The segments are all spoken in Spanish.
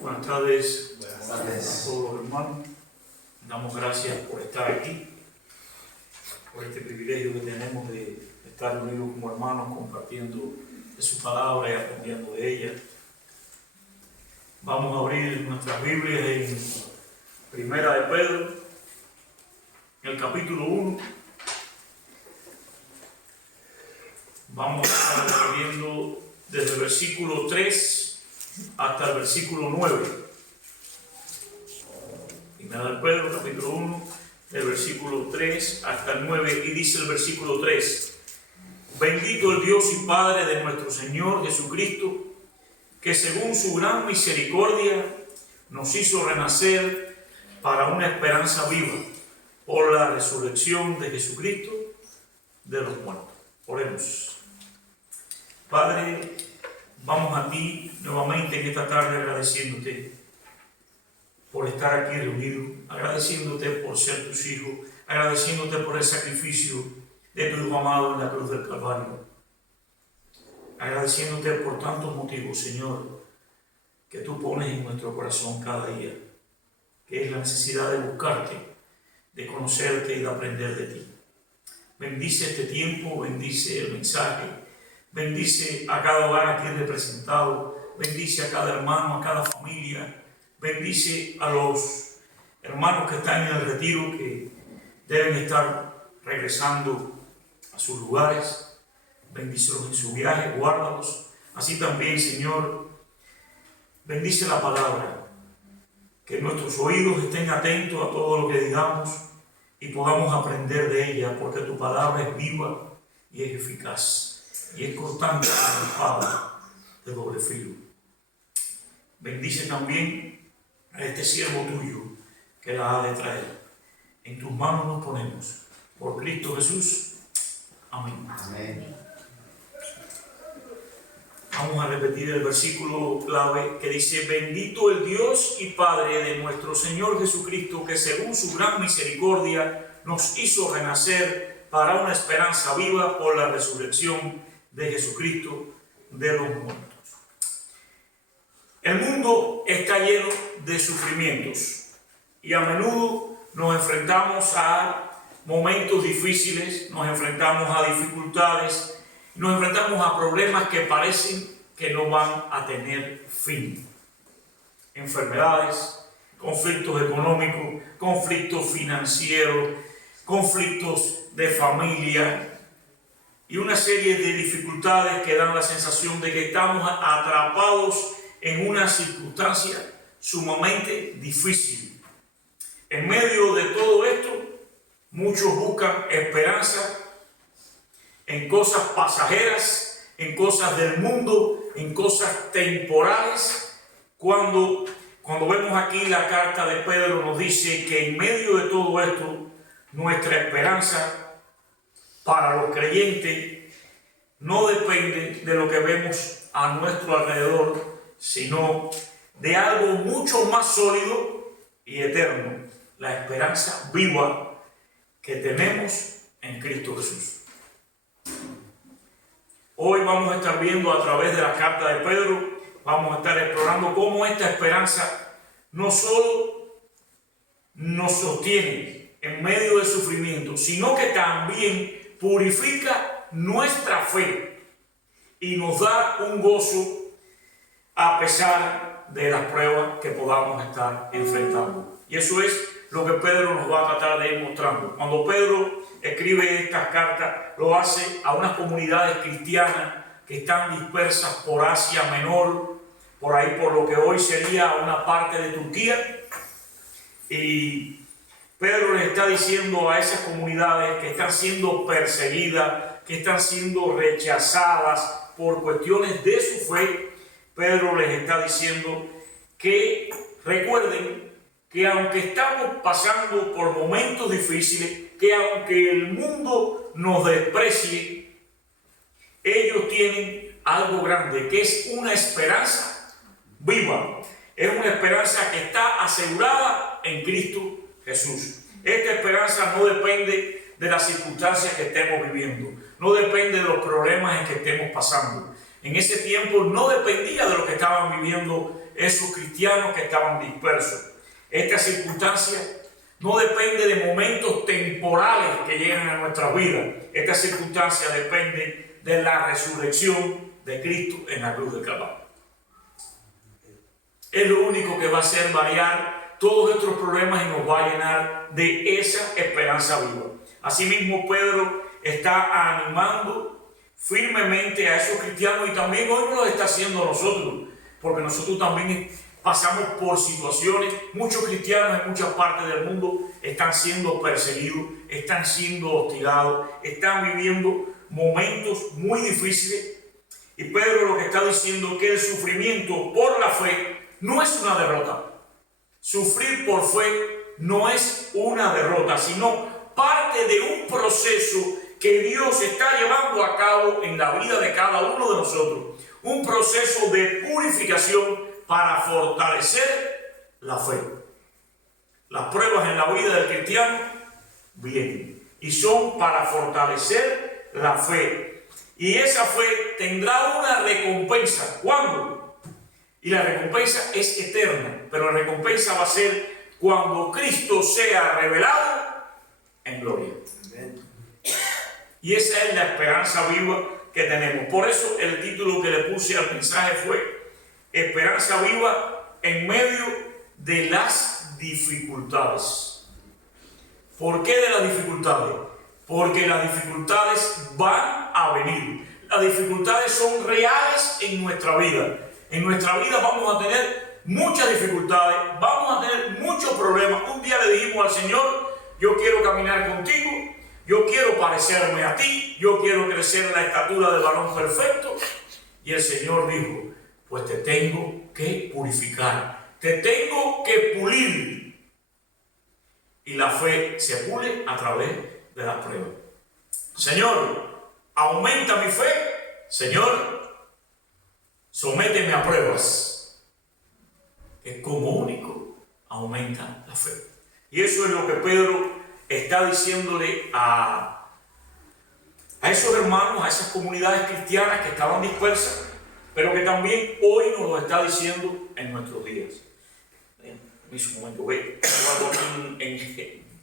Buenas tardes. Buenas tardes A todos los hermanos. Damos gracias por estar aquí, por este privilegio que tenemos de estar unidos como hermanos, compartiendo de su palabra y aprendiendo de ella. Vamos a abrir nuestras Biblias en Primera de Pedro, en el capítulo 1. Vamos a estar leyendo desde el versículo 3 hasta el versículo 9. Primera de Pedro, capítulo 1, del versículo 3 hasta el 9, y dice el versículo 3: Bendito el Dios y Padre de nuestro Señor Jesucristo, que según su gran misericordia nos hizo renacer para una esperanza viva por la resurrección de Jesucristo de los muertos. Oremos. Padre, vamos a ti nuevamente en esta tarde agradeciéndote por estar aquí reunidos, agradeciéndote por ser tus hijos, agradeciéndote por el sacrificio de tu Hijo amado en la cruz del Calvario, agradeciéndote por tantos motivos, Señor, que tú pones en nuestro corazón cada día, que es la necesidad de buscarte, de conocerte y de aprender de ti. Bendice este tiempo, bendice el mensaje, bendice a cada hogar aquí representado, bendice a cada hermano, a cada familia, bendice a los hermanos que están en el retiro, que deben estar regresando a sus lugares. Bendícelos en su viaje, guárdalos. Así también, Señor, bendice la palabra, que nuestros oídos estén atentos a todo lo que digamos y podamos aprender de ella, porque tu palabra es viva y es eficaz y es cortante como espada de doble filo. Bendice también a este siervo tuyo que la ha de traer. En tus manos nos ponemos. Por Cristo Jesús. Amén. Amén. Vamos a repetir el versículo clave que dice: Bendito el Dios y Padre de nuestro Señor Jesucristo, que según su gran misericordia nos hizo renacer para una esperanza viva por la resurrección de Jesucristo de los muertos. El mundo está lleno de sufrimientos y a menudo nos enfrentamos a momentos difíciles, nos enfrentamos a dificultades, nos enfrentamos a problemas que parecen que no van a tener fin. Enfermedades, conflictos económicos, conflictos financieros, conflictos de familia y una serie de dificultades que dan la sensación de que estamos atrapados en una circunstancia sumamente difícil. En medio de todo esto, muchos buscan esperanza en cosas pasajeras, en cosas del mundo, en cosas temporales. Cuando vemos aquí la carta de Pedro, nos dice que en medio de todo esto, nuestra esperanza para los creyentes no depende de lo que vemos a nuestro alrededor, sino de algo mucho más sólido y eterno: la esperanza viva que tenemos en Cristo Jesús. Hoy vamos a estar viendo a través de la carta de Pedro, vamos a estar explorando cómo esta esperanza no solo nos sostiene en medio del sufrimiento, sino que también purifica nuestra fe y nos da un gozo a pesar de las pruebas que podamos estar enfrentando. Y eso es lo que Pedro nos va a tratar de ir mostrando. Cuando Pedro escribe estas cartas, lo hace a unas comunidades cristianas que están dispersas por Asia Menor, por ahí por lo que hoy sería una parte de Turquía. Y Pedro les está diciendo a esas comunidades que están siendo perseguidas, que están siendo rechazadas por cuestiones de su fe. Pedro les está diciendo que recuerden que aunque estamos pasando por momentos difíciles, que aunque el mundo nos desprecie, ellos tienen algo grande, que es una esperanza viva. Es una esperanza que está asegurada en Cristo Jesús. Esta esperanza no depende de las circunstancias que estemos viviendo, no depende de los problemas en que estemos pasando. En ese tiempo no dependía de lo que estaban viviendo esos cristianos que estaban dispersos. Esta circunstancia no depende de momentos temporales que llegan a nuestras vidas. Esta circunstancia depende de la resurrección de Cristo en la cruz del Calvario. Es lo único que va a hacer variar todos nuestros problemas y nos va a llenar de esa esperanza viva. Asimismo, Pedro está animando firmemente a esos cristianos y también hoy nos lo está haciendo a nosotros, porque nosotros también pasamos por situaciones. Muchos cristianos en muchas partes del mundo están siendo perseguidos, están siendo hostigados, están viviendo momentos muy difíciles. Y Pedro lo que está diciendo es que el sufrimiento por la fe no es una derrota. Sufrir por fe no es una derrota, sino parte de un proceso que Dios está llevando a cabo en la vida de cada uno de nosotros. Un proceso de purificación para fortalecer la fe. Las pruebas en la vida del cristiano vienen y son para fortalecer la fe. Y esa fe tendrá una recompensa. ¿Cuándo? Y la recompensa es eterna, pero la recompensa va a ser cuando Cristo sea revelado en gloria. Y esa es la esperanza viva que tenemos. Por eso el título que le puse al mensaje fue Esperanza viva en medio de las dificultades. ¿Por qué de las dificultades? Porque las dificultades van a venir. Las dificultades son reales en nuestra vida. En nuestra vida vamos a tener muchas dificultades, vamos a tener muchos problemas. Un día le dijimos al Señor: yo quiero caminar contigo, yo quiero parecerme a ti, yo quiero crecer en la estatura del varón perfecto. Y el Señor dijo: pues te tengo que purificar, te tengo que pulir. Y la fe se pule a través de las pruebas. Señor, aumenta mi fe. Señor, sométeme a pruebas, que como único aumenta la fe. Y eso es lo que Pedro está diciéndole a esos hermanos, a esas comunidades cristianas que estaban dispersas, pero que también hoy nos lo está diciendo en nuestros días. Un momento,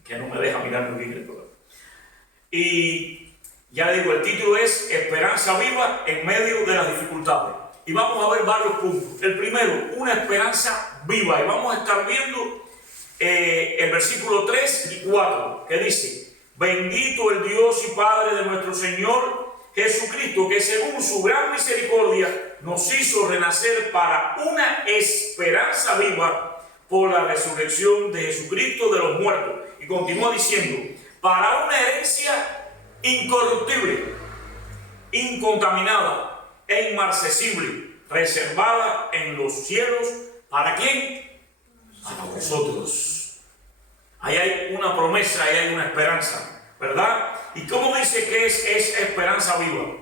que no me deja mirar muy bien el programa. Y ya digo, el título es Esperanza viva en medio de las dificultades. Y vamos a ver varios puntos. El primero, una esperanza viva. Y vamos a estar viendo el versículo 3 y 4, que dice: bendito el Dios y Padre de nuestro Señor Jesucristo, que según su gran misericordia nos hizo renacer para una esperanza viva por la resurrección de Jesucristo de los muertos. Y continúa diciendo: para una herencia incorruptible, incontaminada e inmarcesible, reservada en los cielos. ¿Para quién? Para vosotros. Ahí hay una promesa, ahí hay una esperanza, ¿verdad? ¿Y cómo dice que es esperanza viva?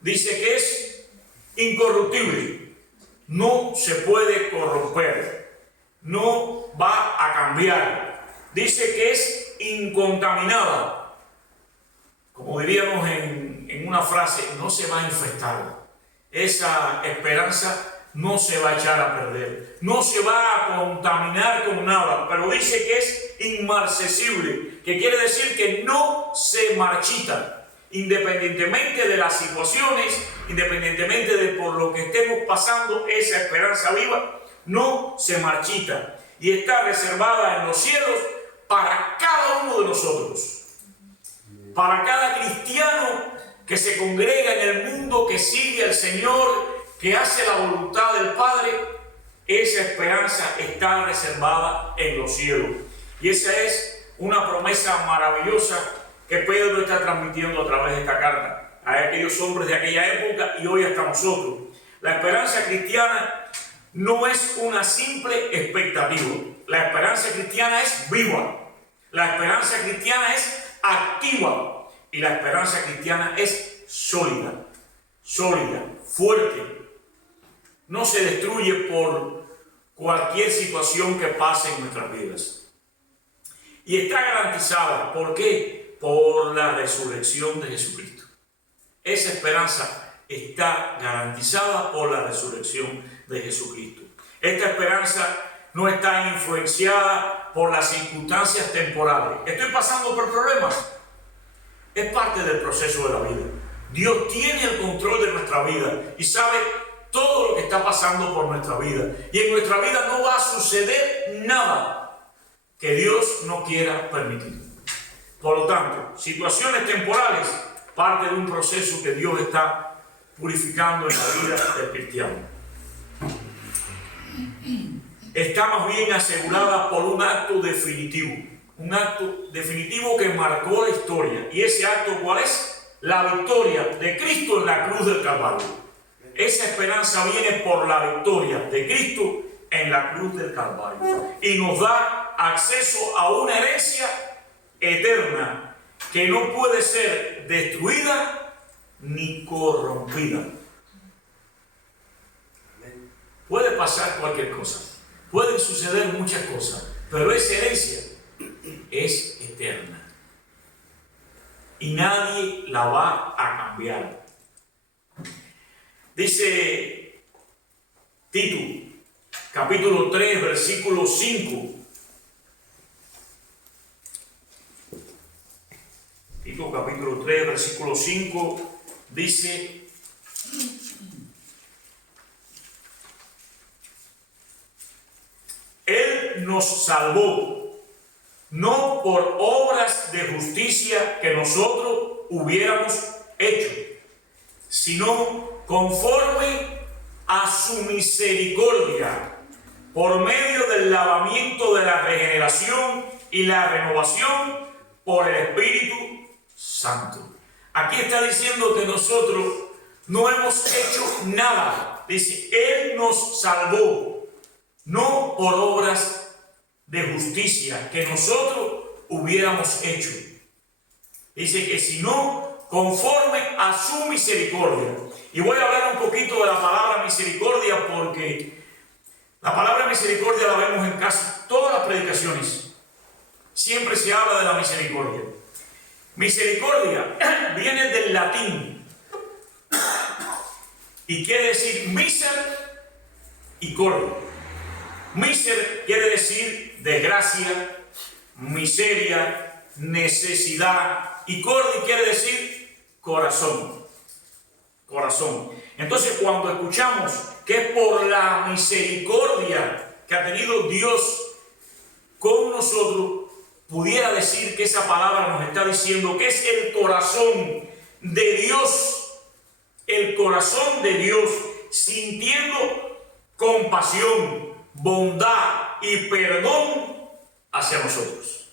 Dice que es incorruptible, no se puede corromper, no va a cambiar. Dice que es incontaminada, como diríamos en una frase, no se va a infestar. Esa esperanza no se va a echar a perder, no se va a contaminar con nada, pero dice que es inmarcesible, que quiere decir que no se marchita, independientemente de las situaciones, independientemente de por lo que estemos pasando. Esa esperanza viva no se marchita y está reservada en los cielos para cada uno de nosotros, para cada cristiano que se congrega en el mundo, que sigue al Señor, que hace la voluntad del Padre. Esa esperanza está reservada en los cielos. Y esa es una promesa maravillosa que Pedro está transmitiendo a través de esta carta a aquellos hombres de aquella época y hoy hasta nosotros. La esperanza cristiana no es una simple expectativa. La esperanza cristiana es viva. La esperanza cristiana es activa. Y la esperanza cristiana es sólida, fuerte. No se destruye por cualquier situación que pase en nuestras vidas. Y está garantizada. ¿Por qué? Por la resurrección de Jesucristo. Esa esperanza está garantizada por la resurrección de Jesucristo. Esta esperanza no está influenciada por las circunstancias temporales. Estoy pasando por problemas. Es parte del proceso de la vida. Dios tiene el control de nuestra vida y sabe todo lo que está pasando por nuestra vida. Y en nuestra vida no va a suceder nada que Dios no quiera permitir. Por lo tanto, situaciones temporales, parte de un proceso que Dios está purificando en la vida del cristiano. Está más bien asegurada por un acto definitivo. Un acto definitivo que marcó la historia. ¿Y ese acto cuál es? La victoria de Cristo en la cruz del Calvario. Esa esperanza viene por la victoria de Cristo en la cruz del Calvario. Y nos da acceso a una herencia eterna que no puede ser destruida ni corrompida. Puede pasar cualquier cosa. Pueden suceder muchas cosas. Pero esa herencia es eterna. Y nadie la va a cambiar. Dice Tito, capítulo 3, versículo 5. Tito, capítulo 3, versículo 5, dice: Él nos salvó, no por obras de justicia que nosotros hubiéramos hecho, sino conforme a su misericordia, por medio del lavamiento de la regeneración y la renovación por el Espíritu Santo. Aquí está diciendo que nosotros no hemos hecho nada. Dice, Él nos salvó, no por obras de justicia que nosotros hubiéramos hecho. Dice que si no, conforme a su misericordia. Y voy a hablar un poquito de la palabra misericordia, porque la palabra misericordia la vemos en casi todas las predicaciones. Siempre se habla de la misericordia. Misericordia viene del latín y quiere decir miser y cordia. Miser quiere decir desgracia, miseria, necesidad, y cordia quiere decir corazón. Corazón. Entonces, cuando escuchamos que es por la misericordia que ha tenido Dios con nosotros, pudiera decir que esa palabra nos está diciendo que es el corazón de Dios, el corazón de Dios sintiendo compasión, bondad y perdón hacia nosotros.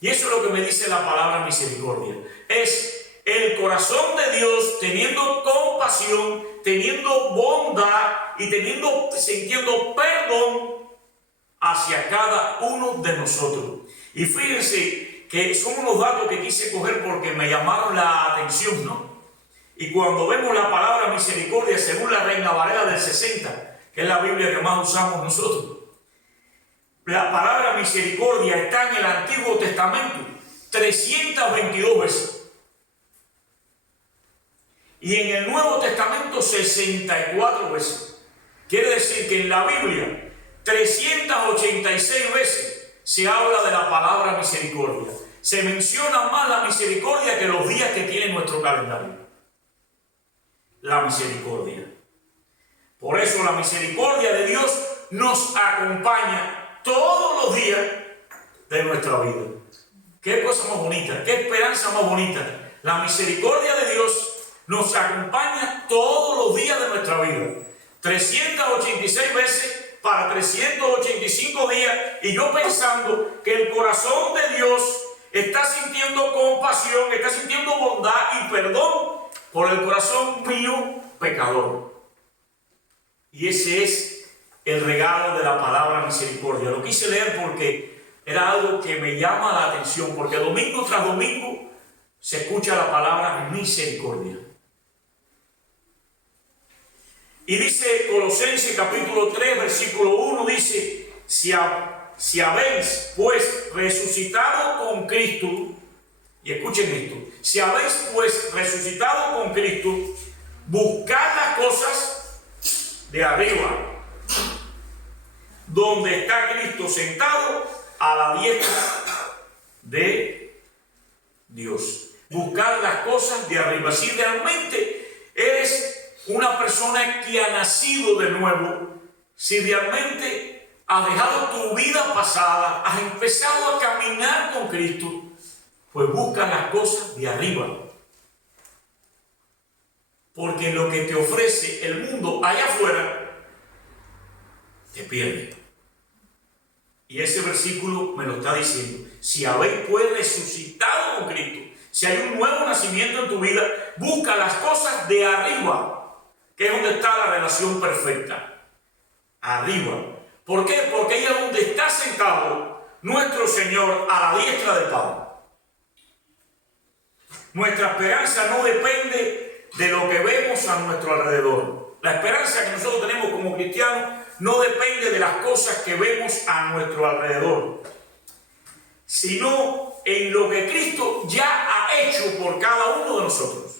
Y eso es lo que me dice la palabra misericordia. Es el corazón de Dios teniendo compasión, teniendo bondad y sintiendo perdón hacia cada uno de nosotros. Y fíjense que son unos datos que quise coger porque me llamaron la atención, ¿no? Y cuando vemos la palabra misericordia según la Reina Valera del 60, que es la Biblia que más usamos nosotros, la palabra misericordia está en el Antiguo Testamento 322 veces. Y en el Nuevo Testamento 64 veces. Quiere decir que en la Biblia 386 veces se habla de la palabra misericordia. Se menciona más la misericordia que los días que tiene nuestro calendario. La misericordia. Por eso la misericordia de Dios nos acompaña todos los días de nuestra vida. Qué cosa más bonita, qué esperanza más bonita. La misericordia de Dios nos acompaña todos los días de nuestra vida. 386 veces para 385 días. Y yo pensando que el corazón de Dios está sintiendo compasión, está sintiendo bondad y perdón por el corazón mío pecador. Y ese es el regalo de la palabra misericordia. Lo quise leer porque era algo que me llama la atención, porque domingo tras domingo se escucha la palabra misericordia. Y dice Colosenses capítulo 3 versículo 1, dice: si habéis pues resucitado con Cristo, y escuchen esto, si habéis pues resucitado con Cristo, buscad las cosas de arriba, donde está Cristo sentado a la diestra de Dios. Buscar las cosas de arriba. Si realmente eres una persona que ha nacido de nuevo, si realmente has dejado tu vida pasada, has empezado a caminar con Cristo, pues busca las cosas de arriba. Porque lo que te ofrece el mundo allá afuera, te pierde. Y ese versículo me lo está diciendo. Si habéis pues resucitado con Cristo, si hay un nuevo nacimiento en tu vida, busca las cosas de arriba, que es donde está la relación perfecta. Arriba. ¿Por qué? Porque ahí es donde está sentado nuestro Señor a la diestra del Padre. Nuestra esperanza no depende de lo que vemos a nuestro alrededor. La esperanza que nosotros tenemos como cristianos no depende de las cosas que vemos a nuestro alrededor, sino en lo que Cristo ya ha hecho por cada uno de nosotros.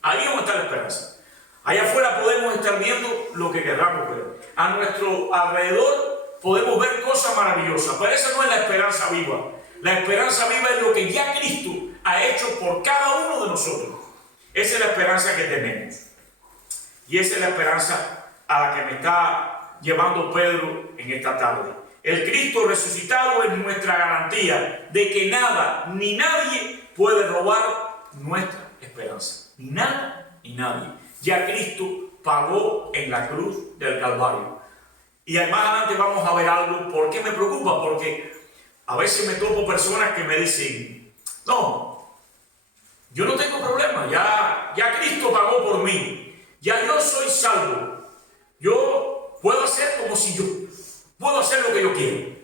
Ahí es donde está la esperanza. Allá afuera podemos estar viendo lo que queramos ver. A nuestro alrededor podemos ver cosas maravillosas, pero esa no es la esperanza viva. La esperanza viva es lo que ya Cristo ha hecho por cada uno de nosotros. Esa es la esperanza que tenemos. Y esa es la esperanza a la que me está llevando Pedro en esta tarde. El Cristo resucitado es nuestra garantía de que nada ni nadie puede robar nuestra esperanza. Ni nada ni nadie. Ya Cristo pagó en la cruz del Calvario. Y más adelante vamos a ver algo. ¿Por qué me preocupa? Porque a veces me topo personas que me dicen, no, yo no tengo problema, ya Cristo pagó por mí, ya yo soy salvo, yo puedo hacer como si yo puedo hacer lo que yo quiero.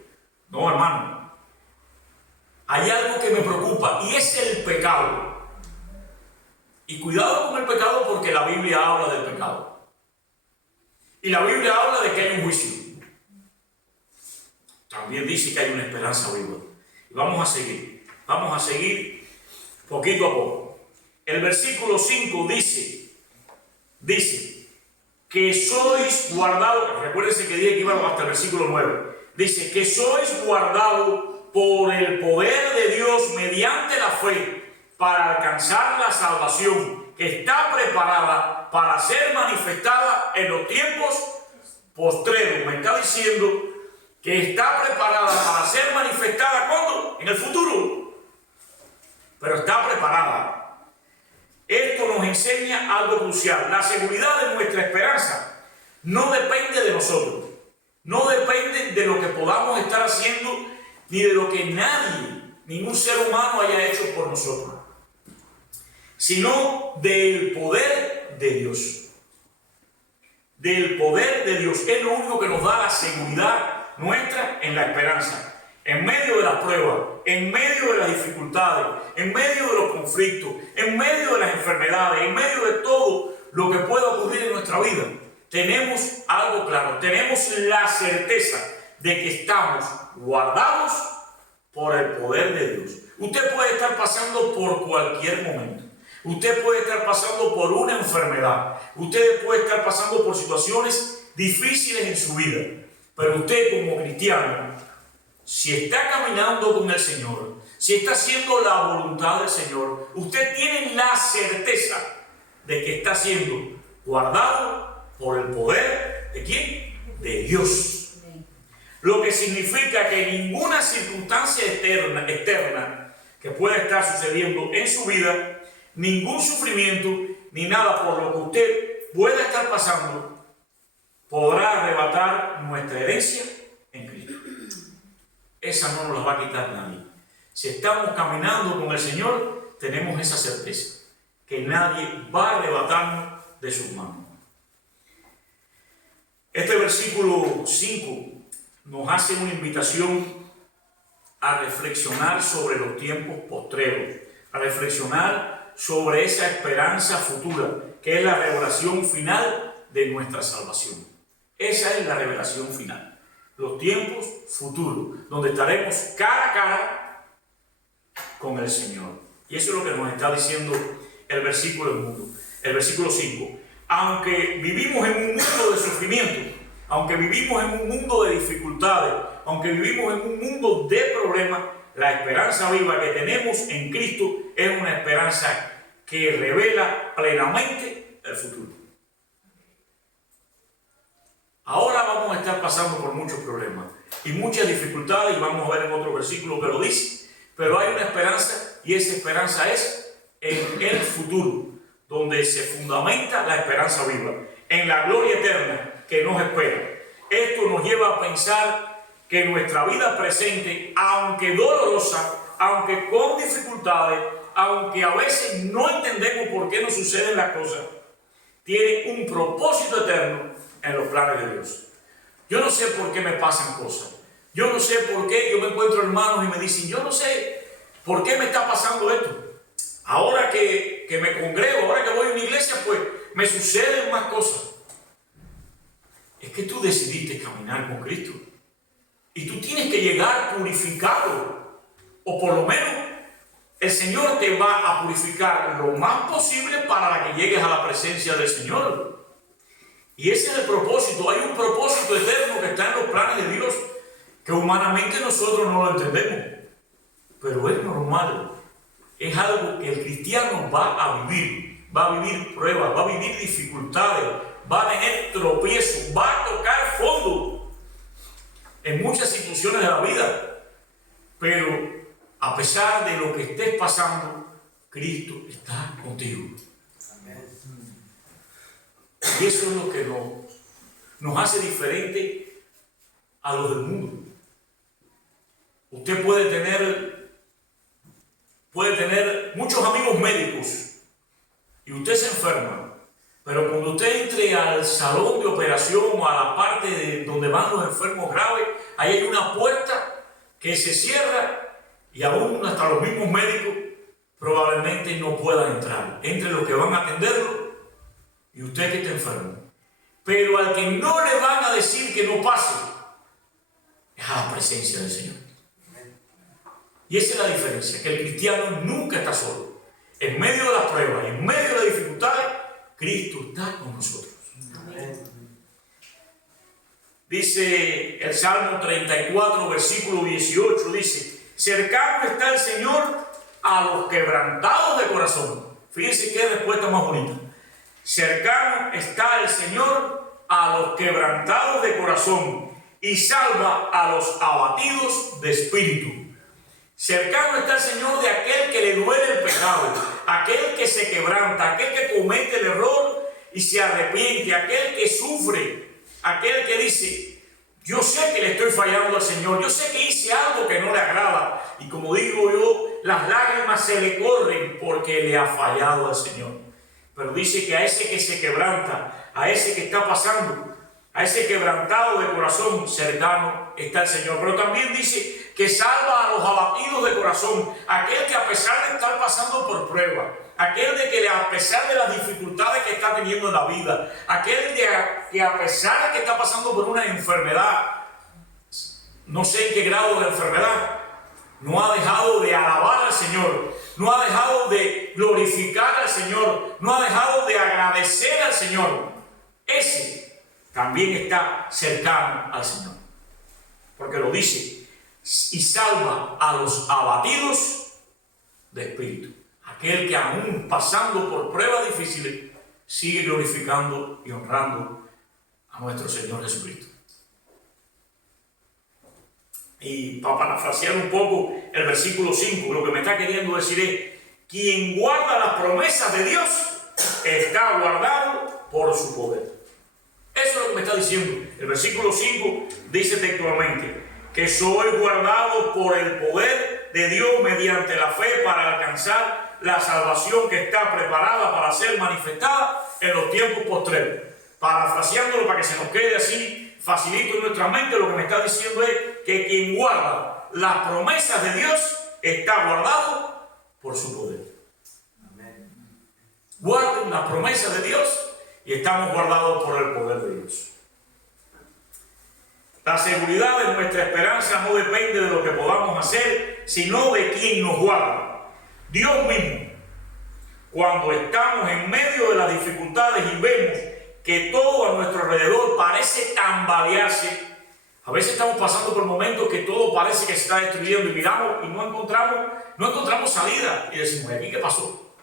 No, hermano, hay algo que me preocupa y es el pecado. Y cuidado con el pecado, porque la Biblia habla del pecado. Y la Biblia habla de que hay un juicio. También dice que hay una esperanza viva. Y vamos a seguir poquito a poco. El versículo 5 dice que sois guardados. Recuérdense que dije que íbamos hasta el versículo 9. Dice que sois guardados por el poder de Dios mediante la fe para alcanzar la salvación que está preparada para ser manifestada en los tiempos postreros. Me está diciendo que está preparada para ser manifestada ¿cuándo? En el futuro. Pero está preparada. Esto nos enseña algo crucial. La seguridad de nuestra esperanza no depende de nosotros. No depende de lo que podamos estar haciendo, ni de lo que nadie, ningún ser humano haya hecho por nosotros, sino del poder de Dios. Del poder de Dios. Es lo único que nos da la seguridad nuestra en la esperanza. En medio de las pruebas, en medio de las dificultades, en medio de los conflictos, en medio de las enfermedades, en medio de todo lo que pueda ocurrir en nuestra vida, tenemos algo claro, tenemos la certeza de que estamos guardados por el poder de Dios. Usted puede estar pasando por cualquier momento. Usted puede estar pasando por una enfermedad. Usted puede estar pasando por situaciones difíciles en su vida. Pero usted como cristiano, si está caminando con el Señor, si está haciendo la voluntad del Señor, usted tiene la certeza de que está siendo guardado por el poder ¿de quién? De Dios. Lo que significa que ninguna circunstancia externa que pueda estar sucediendo en su vida, ningún sufrimiento, ni nada por lo que usted pueda estar pasando, podrá arrebatar nuestra herencia en Cristo. Esa no nos la va a quitar nadie. Si estamos caminando con el Señor, tenemos esa certeza, que nadie va a arrebatarnos de sus manos. Este versículo 5 nos hace una invitación a reflexionar sobre los tiempos postreros, a reflexionar sobre esa esperanza futura, que es la revelación final de nuestra salvación. Esa es la revelación final. Los tiempos futuros, donde estaremos cara a cara con el Señor. Y eso es lo que nos está diciendo el versículo 5. Aunque vivimos en un mundo de sufrimiento, aunque vivimos en un mundo de dificultades, aunque vivimos en un mundo de problemas, la esperanza viva que tenemos en Cristo es una esperanza que revela plenamente el futuro. Ahora vamos a estar pasando por muchos problemas y muchas dificultades, y vamos a ver en otro versículo que lo dice, pero hay una esperanza, y esa esperanza es en el futuro, donde se fundamenta la esperanza viva, en la gloria eterna que nos espera. Esto nos lleva a pensar que nuestra vida presente, aunque dolorosa, aunque con dificultades, aunque a veces no entendemos por qué nos suceden las cosas, tiene un propósito eterno en los planes de Dios. Yo no sé por qué me pasan cosas. Yo no sé por qué yo me encuentro hermanos y me dicen, yo no sé por qué me está pasando esto. Ahora que me congrego, ahora que voy a una iglesia, pues me suceden más cosas. Es que tú decidiste caminar con Cristo. Y tú tienes que llegar purificado. O por lo menos el Señor te va a purificar lo más posible para que llegues a la presencia del Señor. Y ese es el propósito. Hay un propósito eterno que está en los planes de Dios, que humanamente nosotros no lo entendemos. Pero es normal. Es algo que el cristiano va a vivir. Va a vivir pruebas, va a vivir dificultades, va a tener tropiezos, va a tocar fondo en muchas situaciones de la vida. Pero a pesar de lo que estés pasando, Cristo está contigo. Amén. Y eso es lo que nos hace diferente a los del mundo. Usted puede tener muchos amigos médicos y usted se enferma, pero cuando usted entre al salón de operación o a la parte donde van los enfermos graves, ahí hay una puerta que se cierra y aún hasta los mismos médicos probablemente no puedan entrar, entre los que van a atenderlo y usted que está enfermo. Pero al que no le van a decir que no pase es a la presencia del Señor. Y esa es la diferencia, que el cristiano nunca está solo. En medio de las pruebas, en medio de las dificultades, Cristo está con nosotros. Amén. Dice el Salmo 34, versículo 18, dice, cercano está el Señor a los quebrantados de corazón. Fíjense qué respuesta más bonita. Cercano está el Señor a los quebrantados de corazón y salva a los abatidos de espíritu. Cercano está el Señor de aquel que le duele el pecado, aquel que se quebranta, aquel que comete el error y se arrepiente, aquel que sufre, aquel que dice, yo sé que le estoy fallando al Señor, yo sé que hice algo que no le agrada, y como digo yo, las lágrimas se le corren porque le ha fallado al Señor. Pero dice que a ese que se quebranta, a ese que está pasando, a ese quebrantado de corazón, cercano está el Señor. Pero también dice que salva a los abatidos de corazón, aquel que a pesar de estar pasando por pruebas, aquel de que a pesar de las dificultades que está teniendo en la vida, aquel que a pesar de que está pasando por una enfermedad, no sé en qué grado de enfermedad, no ha dejado de alabar al Señor, no ha dejado de glorificar al Señor, no ha dejado de agradecer al Señor. Ese también está cercano al Señor, porque lo dice, y salva a los abatidos de espíritu. Aquel que aún pasando por pruebas difíciles sigue glorificando y honrando a nuestro Señor Jesucristo. Y para parafrasear un poco el versículo 5, lo que me está queriendo decir es, quien guarda las promesas de Dios está guardado por su poder. Eso es lo que me está diciendo. El versículo 5 dice textualmente, que soy guardado por el poder de Dios mediante la fe para alcanzar la salvación que está preparada para ser manifestada en los tiempos postreros. Parafraseándolo para que se nos quede así facilito en nuestra mente, lo que me está diciendo es que quien guarda las promesas de Dios está guardado por su poder. Amén. Guarden las promesas de Dios y estamos guardados por el poder de Dios. La seguridad de nuestra esperanza no depende de lo que podamos hacer, sino de quien nos guarda. Dios mismo, cuando estamos en medio de las dificultades y vemos que todo a nuestro alrededor parece tambalearse, a veces estamos pasando por momentos que todo parece que se está destruyendo y miramos y no encontramos salida y decimos, ¿aquí qué pasó?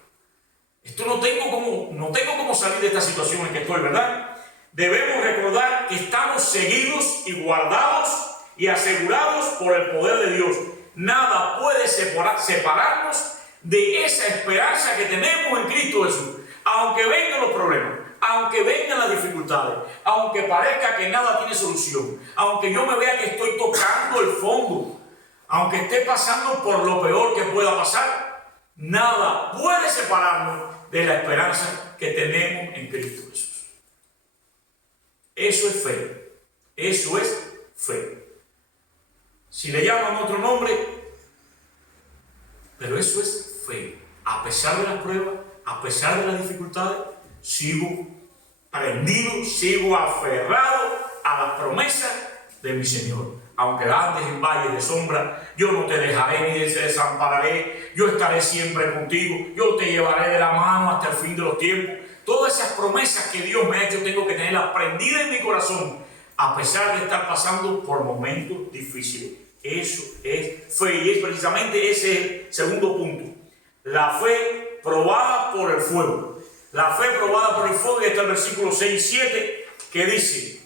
Esto no tengo cómo salir de esta situación en que estoy, ¿verdad? Debemos recordar que estamos seguidos y guardados y asegurados por el poder de Dios. Nada puede separarnos de esa esperanza que tenemos en Cristo Jesús. Aunque vengan los problemas, aunque vengan las dificultades, aunque parezca que nada tiene solución, aunque yo me vea que estoy tocando el fondo, aunque esté pasando por lo peor que pueda pasar, nada puede separarnos de la esperanza que tenemos en Cristo Jesús. Eso es fe. Eso es fe. Si le llaman otro nombre, pero eso es fe. A pesar de las pruebas, a pesar de las dificultades, sigo prendido, sigo aferrado a las promesas de mi Señor. Aunque andes en valle de sombra, yo no te dejaré ni te desampararé. Yo estaré siempre contigo. Yo te llevaré de la mano hasta el fin de los tiempos. Todas esas promesas que Dios me ha hecho, tengo que tenerlas prendidas en mi corazón, a pesar de estar pasando por momentos difíciles. Eso es fe, y es precisamente ese segundo punto. La fe probada por el fuego. La fe probada por el fuego, y está el versículo 6 y 7, que dice: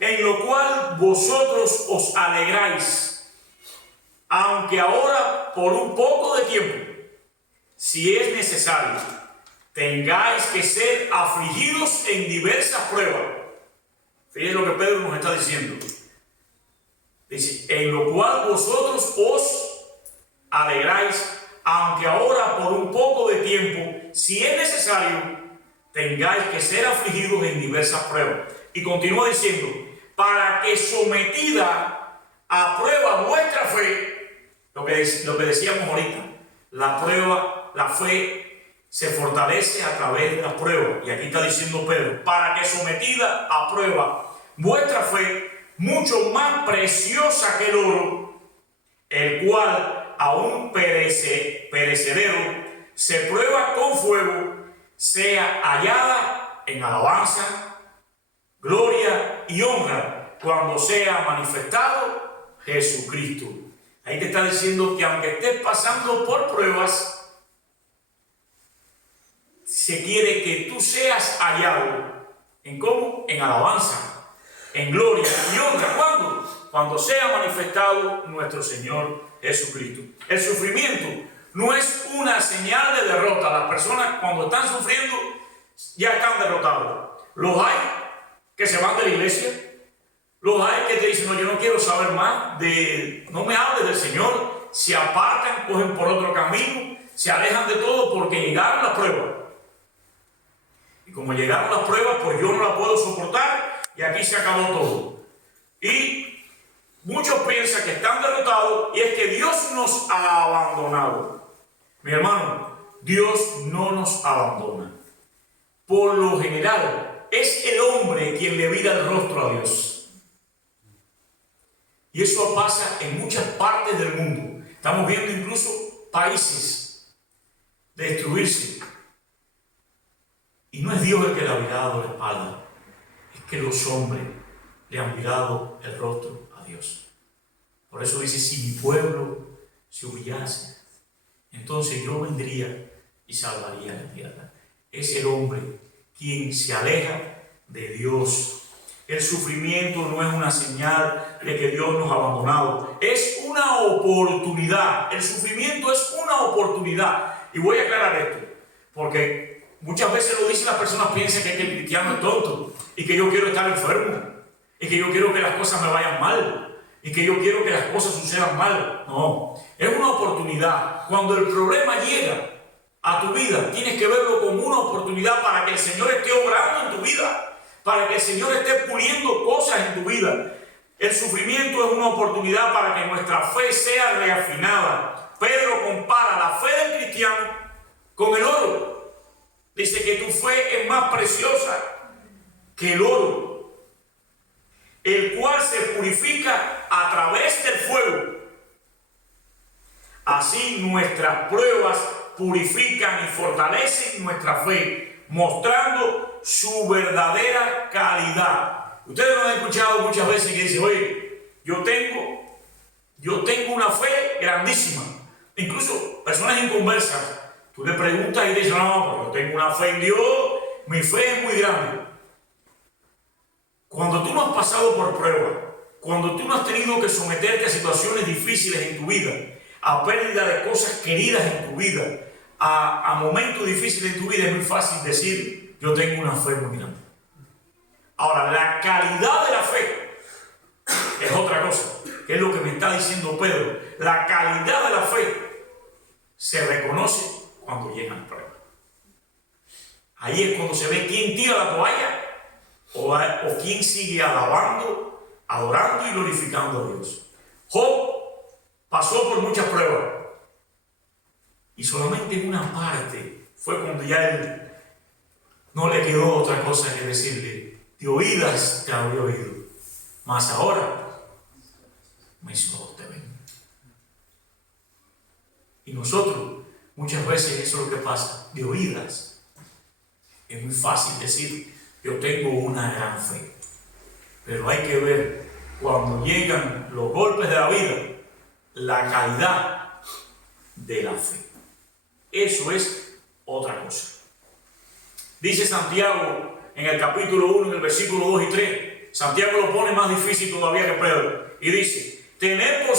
en lo cual vosotros os alegráis, aunque ahora por un poco de tiempo, si es necesario, tengáis que ser afligidos en diversas pruebas. Fíjense lo que Pedro nos está diciendo. Dice, en lo cual vosotros os alegráis, aunque ahora por un poco de tiempo, si es necesario, tengáis que ser afligidos en diversas pruebas. Y continúa diciendo, para que sometida a prueba vuestra fe, lo que decíamos ahorita, la prueba, la fe se fortalece a través de las pruebas. Y aquí está diciendo Pedro, para que sometida a prueba vuestra fe, mucho más preciosa que el oro, el cual aún perecedero se prueba con fuego, sea hallada en alabanza, gloria y honra cuando sea manifestado Jesucristo. Ahí te está diciendo que aunque estés pasando por pruebas, se quiere que tú seas hallado. ¿En cómo? En alabanza, en gloria y honra. ¿Cuándo? Cuando sea manifestado nuestro Señor Jesucristo. El sufrimiento no es una señal de derrota. Las personas cuando están sufriendo ya están derrotados. Los hay que se van de la iglesia. Los hay que te dicen, no, yo no quiero saber más no me hables del Señor. Se apartan, cogen por otro camino, se alejan de todo porque llegaron las pruebas. Y como llegaron las pruebas, pues yo no las puedo soportar y aquí se acabó todo. Y muchos piensan que están derrotados y es que Dios nos ha abandonado. Mi hermano, Dios no nos abandona. Por lo general, es el hombre quien le vira el rostro a Dios. Y eso pasa en muchas partes del mundo. Estamos viendo incluso países destruirse. Y no es Dios el que le ha virado la espalda, es que los hombres le han virado el rostro a Dios. Por eso dice, si mi pueblo se humillase, entonces yo vendría y salvaría la tierra. Es el hombre quien se aleja de Dios. El sufrimiento no es una señal de que Dios nos ha abandonado, es una oportunidad. El sufrimiento es una oportunidad. Y voy a aclarar esto, porque muchas veces lo dicen las personas, piensan que el cristiano es tonto y que yo quiero estar enfermo y que yo quiero que las cosas me vayan mal y que yo quiero que las cosas sucedan mal. No, es una oportunidad. Cuando el problema llega a tu vida, tienes que verlo como una oportunidad para que el Señor esté obrando en tu vida, para que el Señor esté puliendo cosas en tu vida. El sufrimiento es una oportunidad para que nuestra fe sea reafinada. Pedro compara la fe del cristiano con el oro. Dice que tu fe es más preciosa que el oro, el cual se purifica a través del fuego. Así nuestras pruebas purifican y fortalecen nuestra fe, mostrando su verdadera calidad. Ustedes lo han escuchado muchas veces que dicen, oye, yo tengo una fe grandísima. Incluso personas inconversas, tú le preguntas y dicen, no, pero yo tengo una fe en Dios, mi fe es muy grande. Cuando tú no has pasado por prueba, cuando tú no has tenido que someterte a situaciones difíciles en tu vida, a pérdida de cosas queridas en tu vida, a momentos difíciles en tu vida, es muy fácil decir, yo tengo una fe muy grande. Ahora, la calidad de la fe es otra cosa, que es lo que me está diciendo Pedro. La calidad de la fe se reconoce cuando llegan pruebas. Ahí es cuando se ve quién tira la toalla o quién sigue alabando, adorando y glorificando a Dios. Job pasó por muchas pruebas y solamente en una parte fue cuando ya él no le quedó otra cosa que decirle, de oídas te había oído, mas ahora mis ojos te ven. Y nosotros muchas veces eso es lo que pasa, de oídas. Es muy fácil decir, yo tengo una gran fe, pero hay que ver cuando llegan los golpes de la vida, la calidad de la fe. Eso es otra cosa. Dice Santiago en el capítulo 1, en el versículo 2 y 3, Santiago lo pone más difícil todavía que Pedro, y dice, tened por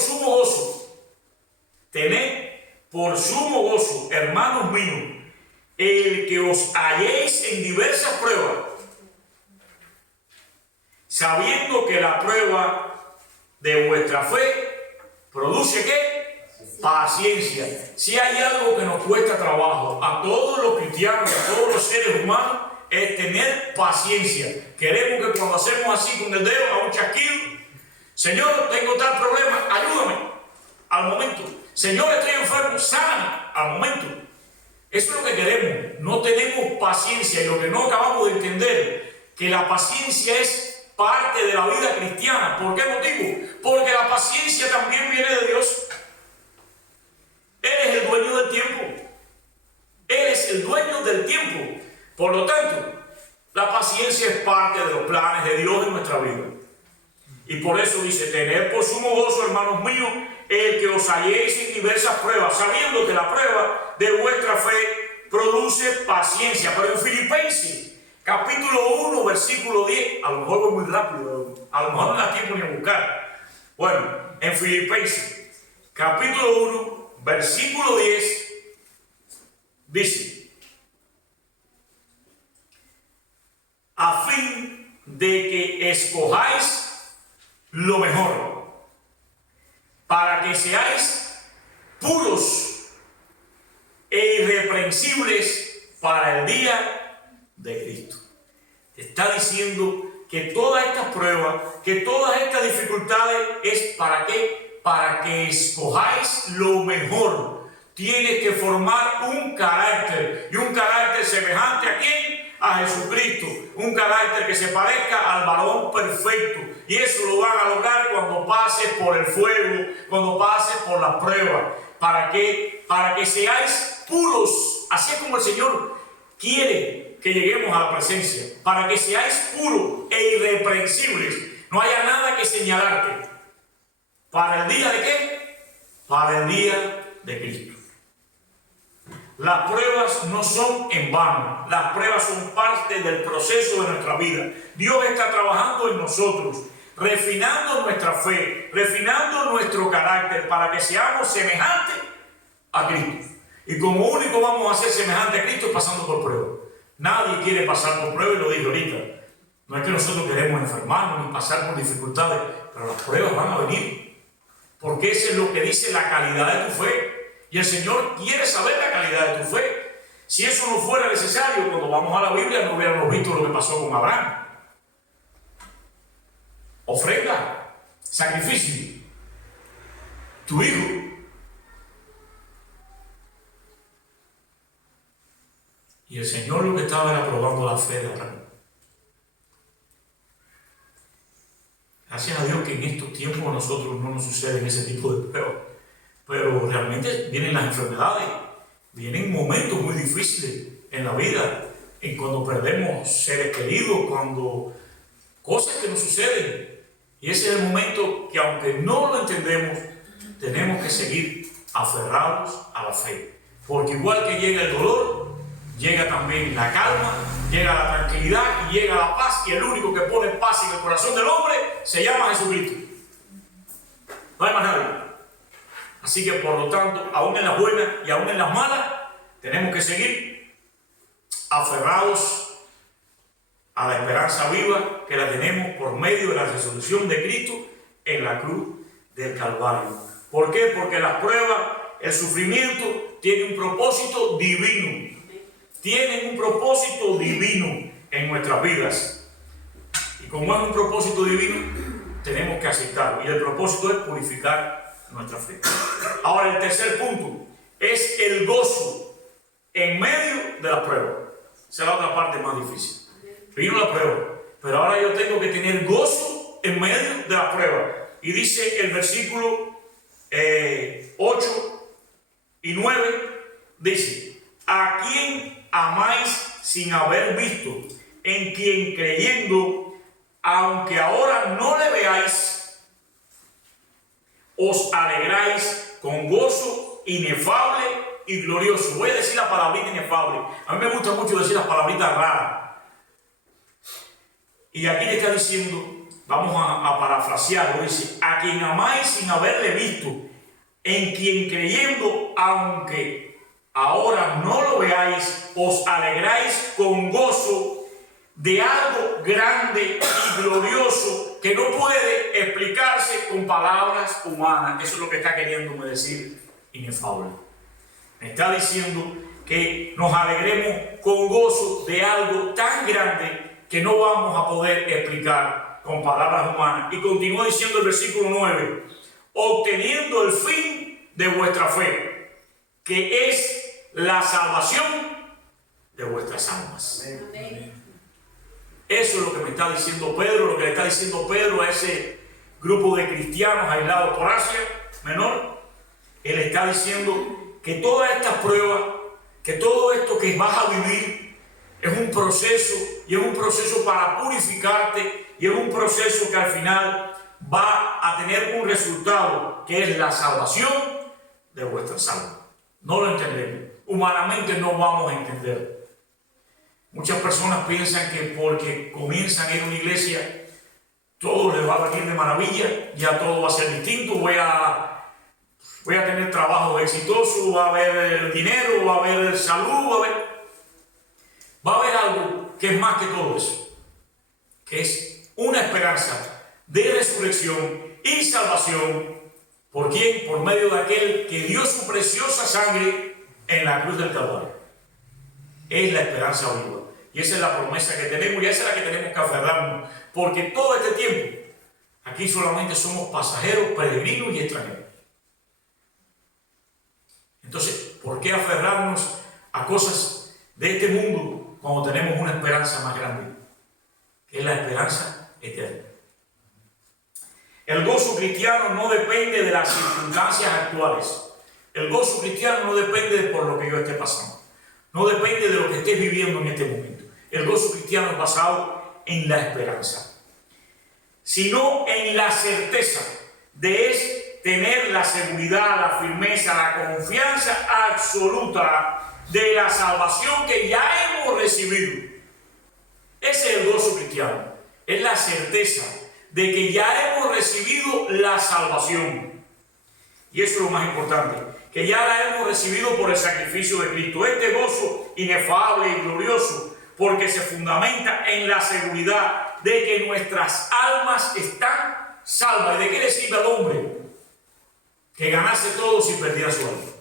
sumo gozo, hermanos míos, el que os halléis en diversas pruebas, sabiendo que la prueba de vuestra fe produce ¿qué? Paciencia. Si hay algo que nos cuesta trabajo a todos los cristianos, a todos los seres humanos, es tener paciencia. Queremos que cuando hacemos así con el dedo a un chasquido, Señor, tengo tal problema, ayúdame al momento. Señor, estoy enfermo, sáname al momento. Eso es lo que queremos. No tenemos paciencia, y lo que no acabamos de entender, que la paciencia es parte de la vida cristiana. ¿Por qué motivo? Porque la paciencia también viene de Dios. Él es el dueño del tiempo. Él es el dueño del tiempo. Por lo tanto, la paciencia es parte de los planes de Dios en nuestra vida. Y por eso dice, tened por sumo gozo, hermanos míos, el que os halléis en diversas pruebas, sabiendo que la prueba de vuestra fe produce paciencia. Pero en Filipenses, capítulo 1, versículo 10, a lo mejor voy muy rápido, a lo mejor no da tiempo ni a buscar. Bueno, en Filipenses, capítulo 1, versículo 10, dice, a fin de que escojáis lo mejor, para que seáis puros e irreprensibles para el día de Cristo. Te está diciendo que todas estas pruebas, que todas estas dificultades es ¿para qué? Para que escojáis lo mejor. Tienes que formar un carácter, y un carácter semejante ¿a quién? A Jesucristo, un carácter que se parezca al varón perfecto, y eso lo van a lograr cuando pases por el fuego, cuando pases por la prueba. ¿Para qué? Para que seáis puros, así es como el Señor quiere que lleguemos a la presencia, para que seáis puros e irreprensibles, no haya nada que señalarte. ¿Para el día de qué? Para el día de Cristo. Las pruebas no son en vano, las pruebas son parte del proceso de nuestra vida. Dios está trabajando en nosotros, refinando nuestra fe, refinando nuestro carácter para que seamos semejantes a Cristo. Y como único vamos a ser semejantes a Cristo es pasando por pruebas. Nadie quiere pasar por pruebas, y lo dije ahorita. No es que nosotros queremos enfermarnos ni pasar por dificultades, pero las pruebas van a venir. Porque eso es lo que dice la calidad de tu fe. Y el Señor quiere saber la calidad de tu fe. Si eso no fuera necesario, cuando vamos a la Biblia no hubiéramos visto lo que pasó con Abraham. Ofrenda, sacrificio, tu hijo. Y el Señor lo que estaba era probando la fe de Abraham. Gracias a Dios que en estos tiempos a nosotros no nos suceden ese tipo de pruebas. Pero pues realmente vienen las enfermedades, vienen momentos muy difíciles en la vida, en cuando perdemos seres queridos, cuando cosas que nos suceden. Y ese es el momento que, aunque no lo entendemos, tenemos que seguir aferrados a la fe. Porque igual que llega el dolor, llega también la calma, llega la tranquilidad y llega la paz. Y el único que pone paz en el corazón del hombre se llama Jesucristo. No hay más nadie. Así que, por lo tanto, aún en las buenas y aún en las malas, tenemos que seguir aferrados a la esperanza viva que la tenemos por medio de la resurrección de Cristo en la cruz del Calvario. ¿Por qué? Porque las pruebas, el sufrimiento, tienen un propósito divino. Tienen un propósito divino en nuestras vidas. Y como es un propósito divino, tenemos que aceptarlo. Y el propósito es purificar nuestra fe. Ahora, el tercer punto es el gozo en medio de la prueba. Esa es la otra parte más difícil. Vino la prueba, pero ahora yo tengo que tener gozo en medio de la prueba. Y dice el versículo 8 y 9, dice: ¿a quién amáis sin haber visto? En quien creyendo, aunque ahora no le veáis, os alegráis con gozo inefable y glorioso. Voy a decir la palabrita inefable. A mí me gusta mucho decir las palabritas raras. Y aquí le está diciendo, vamos a parafrasearlo, dice: a quien amáis sin haberle visto, en quien creyendo, aunque ahora no lo veáis, os alegráis con gozo de algo grande y glorioso que no puede explicarse con palabras humanas. Eso es lo que está queriéndome decir inefable. Me está diciendo que nos alegremos con gozo de algo tan grande que no vamos a poder explicar con palabras humanas. Y continúa diciendo el versículo 9: obteniendo el fin de vuestra fe, que es la salvación de vuestras almas. Amén. Eso es lo que me está diciendo Pedro, lo que le está diciendo Pedro a ese grupo de cristianos aislados por Asia Menor. Él está diciendo que todas estas pruebas, que todo esto que vas a vivir, es un proceso, y es un proceso para purificarte, y es un proceso que al final va a tener un resultado, que es la salvación de vuestras almas. No lo entendemos. Humanamente no vamos a entender. Muchas personas piensan que porque comienzan a ir a una iglesia, todo les va a venir de maravilla, ya todo va a ser distinto, voy a tener trabajo exitoso, va a haber dinero, va a haber salud, va a haber algo que es más que todo eso, que es una esperanza de resurrección y salvación. ¿Por quién? Por medio de aquel que dio su preciosa sangre en la cruz del Calvario. Es la esperanza viva. Y esa es la promesa que tenemos, y esa es la que tenemos que aferrarnos. Porque todo este tiempo, aquí solamente somos pasajeros, peregrinos y extranjeros. Entonces, ¿por qué aferrarnos a cosas de este mundo cuando tenemos una esperanza más grande? Que es la esperanza eterna. El gozo cristiano no depende de las circunstancias actuales. El gozo cristiano no depende de por lo que yo esté pasando. No depende de lo que estés viviendo en este momento. El gozo cristiano es basado en la esperanza, sino en la certeza de tener la seguridad, la firmeza, la confianza absoluta de la salvación que ya hemos recibido. Ese es el gozo cristiano. Es la certeza de que ya hemos recibido la salvación. Y eso es lo más importante, que ya la hemos recibido por el sacrificio de Cristo. Este gozo inefable y glorioso, porque se fundamenta en la seguridad de que nuestras almas están salvas. ¿Y de qué le sirve al hombre que ganase todo si perdiera su alma?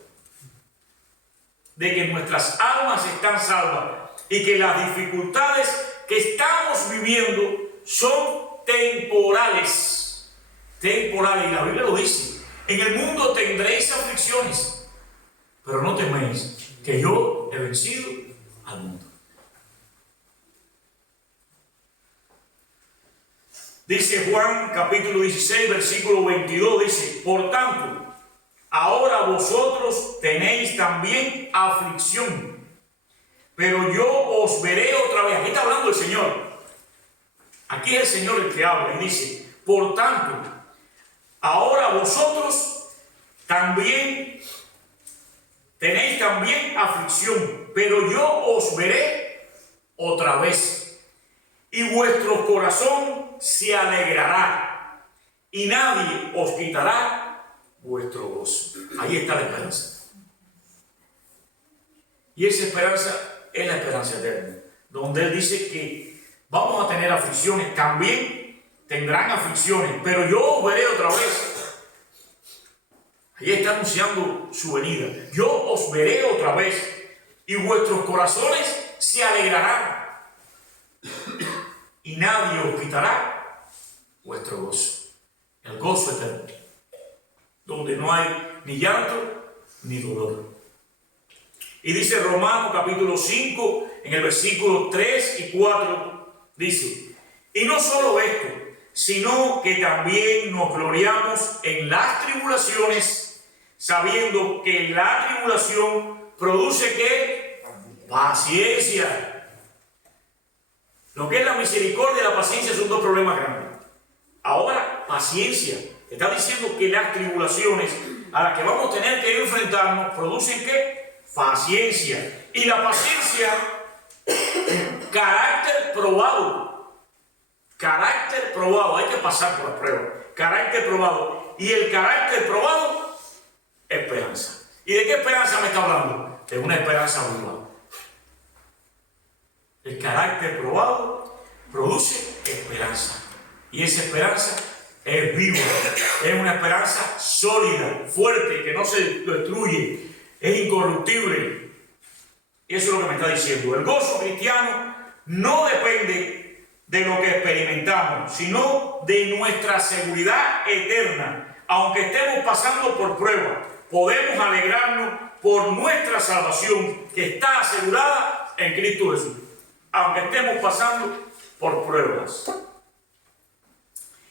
De que nuestras almas están salvas y que las dificultades que estamos viviendo son temporales. Temporales. Y la Biblia lo dice: en el mundo tendréis aflicciones, pero no teméis, que yo he vencido al mundo. Dice Juan capítulo 16, versículo 22, dice: por tanto, ahora vosotros tenéis también aflicción, pero yo os veré otra vez. Aquí está hablando el Señor. Aquí es el Señor el que habla y dice, por tanto, ahora vosotros también tenéis también aflicción, pero yo os veré otra vez, y vuestro corazón se alegrará, y nadie os quitará vuestro gozo. Ahí está la esperanza. Y esa esperanza es la esperanza eterna, donde Él dice que vamos a tener aflicciones, también tendrán aflicciones, pero yo os veré otra vez. Ahí está anunciando su venida. Yo os veré otra vez, y vuestros corazones se alegrarán, y nadie os quitará vuestro gozo. El gozo eterno, donde no hay ni llanto ni dolor. Y dice Romanos capítulo 5, en el versículo 3 y 4, dice, y no solo esto, sino que también nos gloriamos en las tribulaciones, sabiendo que la tribulación produce ¿qué? Paciencia. Lo que es la misericordia y la paciencia son dos problemas grandes. Ahora, paciencia. Está diciendo que las tribulaciones a las que vamos a tener que enfrentarnos producen ¿qué? Paciencia. Y la paciencia, carácter probado. Carácter probado. Hay que pasar por la prueba. Carácter probado. Y el carácter probado, esperanza. ¿Y de qué esperanza me está hablando? De una esperanza viva. El carácter probado produce esperanza. Y esa esperanza es viva. Es una esperanza sólida, fuerte, que no se destruye. Es incorruptible. Y eso es lo que me está diciendo. El gozo cristiano no depende de lo que experimentamos, sino de nuestra seguridad eterna. Aunque estemos pasando por pruebas, podemos alegrarnos por nuestra salvación, que está asegurada en Cristo Jesús. Aunque estemos pasando por pruebas.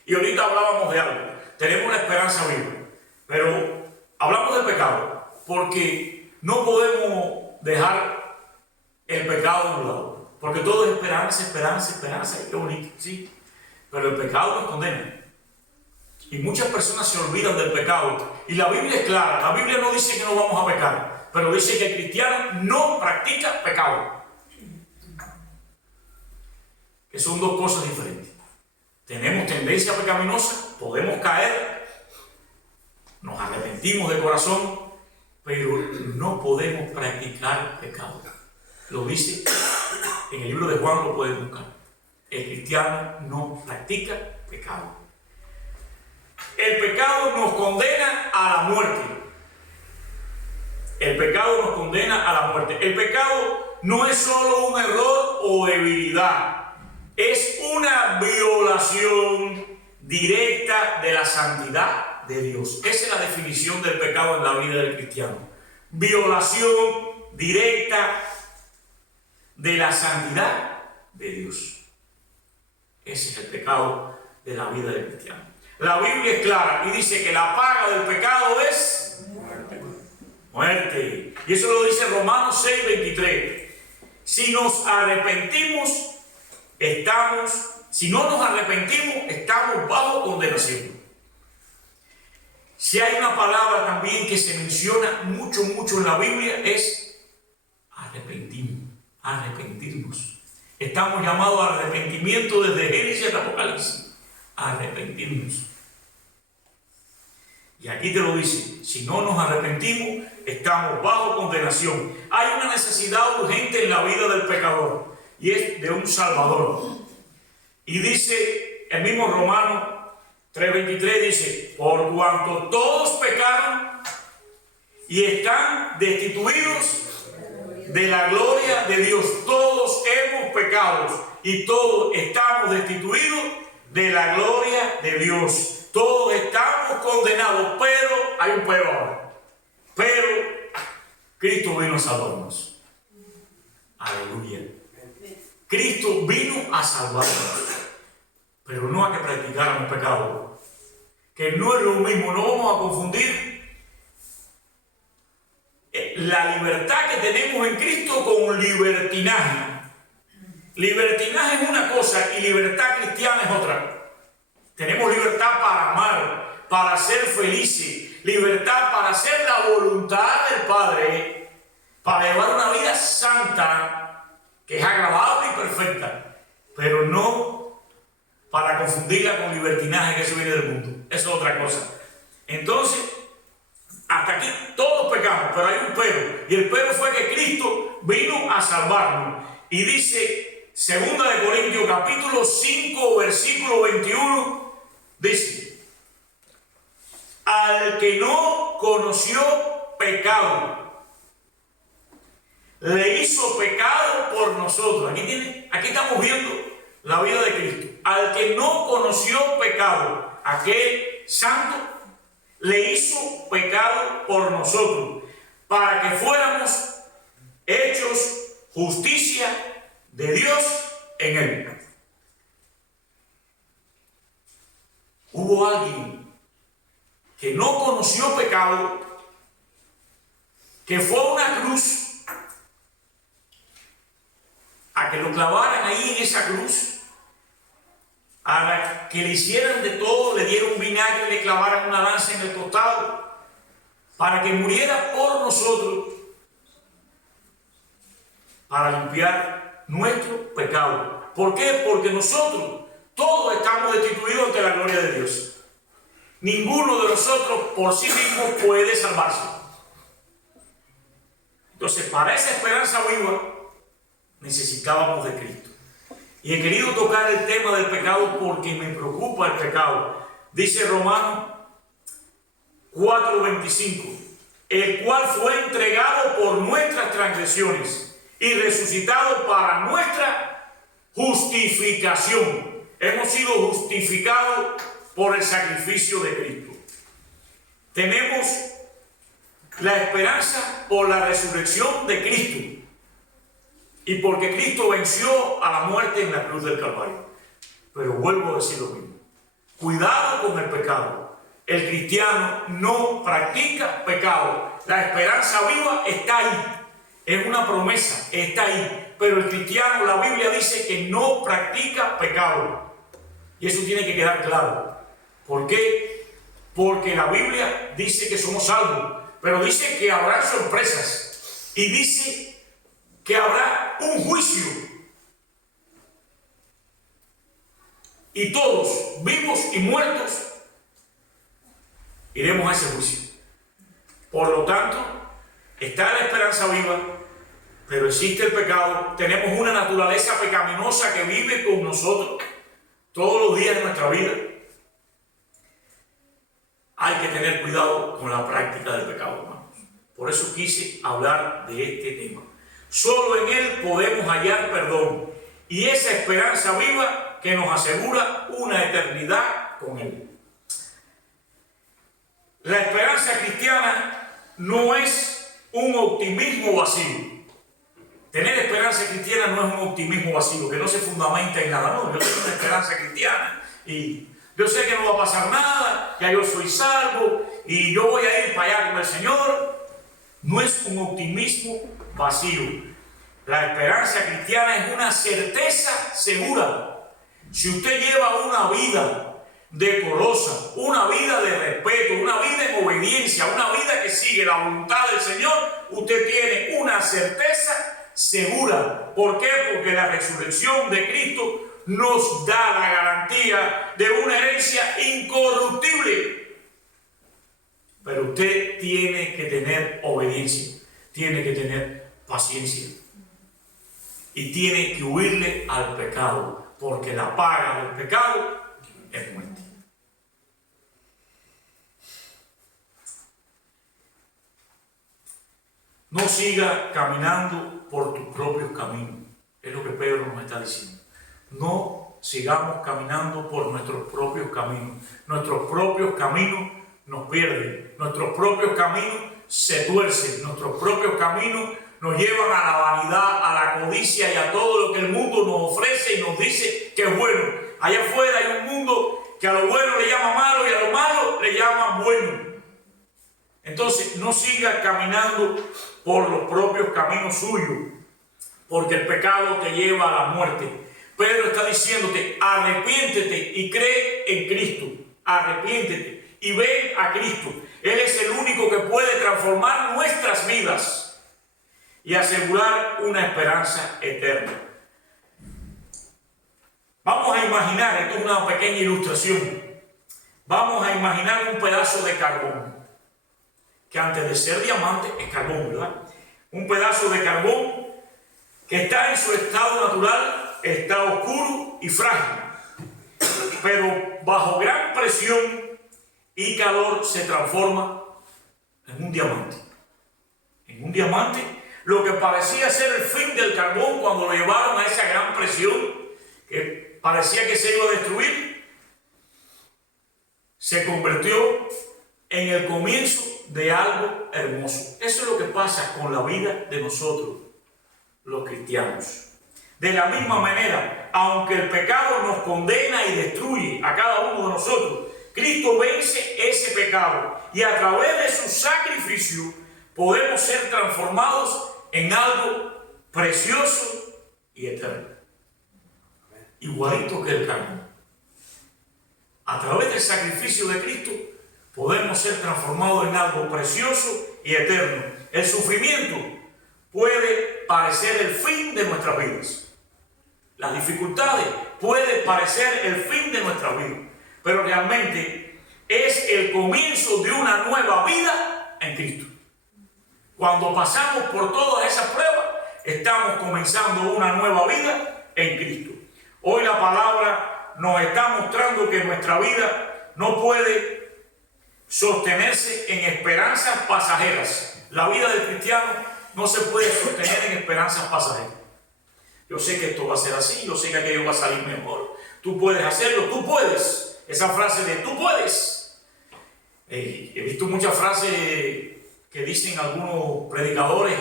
Y ahorita hablábamos de algo. Tenemos una esperanza viva. Pero hablamos del pecado, porque no podemos dejar el pecado de un lado. Porque todo es esperanza, esperanza, esperanza. Y qué bonito, sí. Pero el pecado nos condena. Y muchas personas se olvidan del pecado. Y la Biblia es clara. La Biblia no dice que no vamos a pecar, pero dice que el cristiano no practica pecado. Que son dos cosas diferentes. Tenemos tendencia pecaminosa, podemos caer, nos arrepentimos de corazón, pero no podemos practicar pecado. Lo dice en el libro de Juan, lo pueden buscar. El cristiano no practica pecado. El pecado nos condena a la muerte. El pecado nos condena a la muerte. El pecado no es solo un error o debilidad. Es una violación directa de la santidad de Dios. Esa es la definición del pecado en la vida del cristiano. Violación directa de la santidad de Dios. Ese es el pecado de la vida del cristiano. La Biblia es clara y dice que la paga del pecado es muerte. Y eso lo dice Romanos 6:23. Si nos arrepentimos, si no nos arrepentimos, estamos bajo condenación. Si hay una palabra también que se menciona mucho en la Biblia, es arrepentirnos. Estamos llamados a arrepentimiento desde Génesis hasta Apocalipsis. Arrepentirnos. Y aquí te lo dice, si no nos arrepentimos, estamos bajo condenación. Hay una necesidad urgente en la vida del pecador, y es de un Salvador. Y dice el mismo Romanos 3:23, dice, por cuanto todos pecaron y están destituidos de la gloria de Dios. Todos hemos pecado y todos estamos destituidos de la gloria de Dios. Todos estamos condenados, pero hay un pero ahora. Pero Cristo vino a salvarnos. Aleluya. Cristo vino a salvarnos, pero no a que practicáramos pecado, que no es lo mismo. No vamos a confundir la libertad que tenemos en Cristo con libertinaje. Libertinaje es una cosa y libertad cristiana es otra. Tenemos libertad para amar, para ser felices, libertad para hacer la voluntad del Padre, para llevar una vida santa, que es agradable y perfecta, pero no para confundirla con libertinaje, que eso viene del mundo. Eso es otra cosa. Entonces, hasta aquí todos pecamos, pero hay un pero, y el pero fue que Cristo vino a salvarnos. Y dice 2 de Corintios capítulo 5 versículo 21, dice: al que no conoció pecado, le hizo pecado por nosotros. Aquí estamos viendo la vida de Cristo. Al que no conoció pecado, aquel santo, le hizo pecado por nosotros, para que fuéramos hechos justicia de Dios en él. Hubo alguien que no conoció pecado, que fue a una cruz, a que lo clavaran ahí en esa cruz, a que le hicieran de todo, le dieron vinagre, le clavaran una lanza en el costado, para que muriera por nosotros, para limpiar nuestro pecado. ¿Por qué? Porque nosotros todos estamos destituidos ante la gloria de Dios. Ninguno de nosotros por sí mismo puede salvarse. Entonces, para esa esperanza viva necesitábamos de Cristo. Y he querido tocar el tema del pecado porque me preocupa el pecado. Dice Romanos 4:25, el cual fue entregado por nuestras transgresiones y resucitado para nuestra justificación. Hemos sido justificados por el sacrificio de Cristo. Tenemos la esperanza por la resurrección de Cristo. Y porque Cristo venció a la muerte en la cruz del Calvario. Pero vuelvo a decir lo mismo. Cuidado con el pecado. El cristiano no practica pecado. La esperanza viva está ahí. Es una promesa, está ahí. Pero el cristiano, la Biblia dice que no practica pecado. Y eso tiene que quedar claro. ¿Por qué? Porque la Biblia dice que somos salvos. Pero dice que habrá sorpresas. Y dice que habrá un juicio. Y todos, vivos y muertos, iremos a ese juicio. Por lo tanto, está la esperanza viva, pero existe el pecado. Tenemos una naturaleza pecaminosa que vive con nosotros todos los días de nuestra vida. Hay que tener cuidado con la práctica del pecado, hermanos. Por eso quise hablar de este tema. Solo en Él podemos hallar perdón y esa esperanza viva que nos asegura una eternidad con Él. La esperanza cristiana no es un optimismo vacío. Tener esperanza cristiana no es un optimismo vacío, que no se fundamenta en nada. No, yo tengo una esperanza cristiana y yo sé que no va a pasar nada, ya yo soy salvo y yo voy a ir para allá con el Señor. No es un optimismo vacío. La esperanza cristiana es una certeza segura. Si usted lleva una vida decorosa, una vida de respeto, una vida en obediencia, una vida que sigue la voluntad del Señor, usted tiene una certeza segura. ¿Por qué? Porque la resurrección de Cristo nos da la garantía de una herencia incorruptible. Pero usted tiene que tener obediencia, tiene que tener paciencia y tiene que huirle al pecado, porque la paga del pecado es muerte. No siga caminando por tus propios caminos, es lo que Pedro nos está diciendo. No sigamos caminando por nuestros propios caminos. Nuestros propios caminos nos pierden, nuestros propios caminos se tuercen, nuestros propios caminos nos llevan a la vanidad, a la codicia y a todo lo que el mundo nos ofrece y nos dice que es bueno. Allá afuera hay un mundo que a lo bueno le llama malo y a lo malo le llama bueno. Entonces, no sigas caminando por los propios caminos suyos, porque el pecado te lleva a la muerte. Pedro está diciéndote, arrepiéntete y cree en Cristo. Arrepiéntete y ven a Cristo. Él es el único que puede transformar nuestras vidas y asegurar una esperanza eterna. Vamos a imaginar, esto es una pequeña ilustración, vamos a imaginar un pedazo de carbón, que antes de ser diamante es carbón, ¿verdad? Un pedazo de carbón que está en su estado natural, está oscuro y frágil, pero bajo gran presión y calor se transforma en un diamante. En un diamante, lo que parecía ser el fin del carbón cuando lo llevaron a esa gran presión, que parecía que se iba a destruir, se convirtió en el comienzo de algo hermoso. Eso es lo que pasa con la vida de nosotros, los cristianos. De la misma manera, aunque el pecado nos condena y destruye a cada uno de nosotros, Cristo vence ese pecado y a través de su sacrificio podemos ser transformados en algo precioso y eterno. Igualito que el carbón. A través del sacrificio de Cristo podemos ser transformados en algo precioso y eterno. El sufrimiento puede parecer el fin de nuestras vidas. Las dificultades pueden parecer el fin de nuestra vida, pero realmente es el comienzo de una nueva vida en Cristo. Cuando pasamos por todas esas pruebas, estamos comenzando una nueva vida en Cristo. Hoy la palabra nos está mostrando que nuestra vida no puede sostenerse en esperanzas pasajeras. La vida del cristiano no se puede sostener en esperanzas pasajeras. Yo sé que esto va a ser así, yo sé que aquello va a salir mejor. Tú puedes hacerlo, tú puedes. Esa frase de tú puedes. He visto muchas frases que dicen algunos predicadores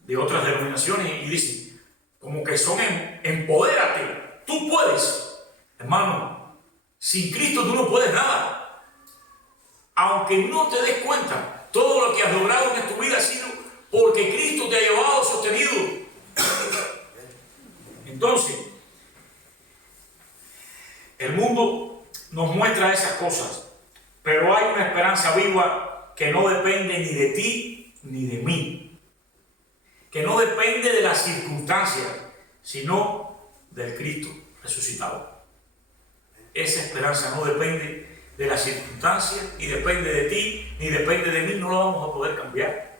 de otras denominaciones y dicen, como que son empodérate, tú puedes. Hermano, sin Cristo tú no puedes nada. Aunque no te des cuenta, todo lo que has logrado en tu vida ha sido porque Cristo te ha llevado sostenido. Entonces, el mundo nos muestra esas cosas, pero hay una esperanza viva que no depende ni de ti ni de mí, que no depende de las circunstancias, sino del Cristo resucitado. Esa esperanza no depende de las circunstancias, ni depende de ti, ni depende de mí, no lo vamos a poder cambiar.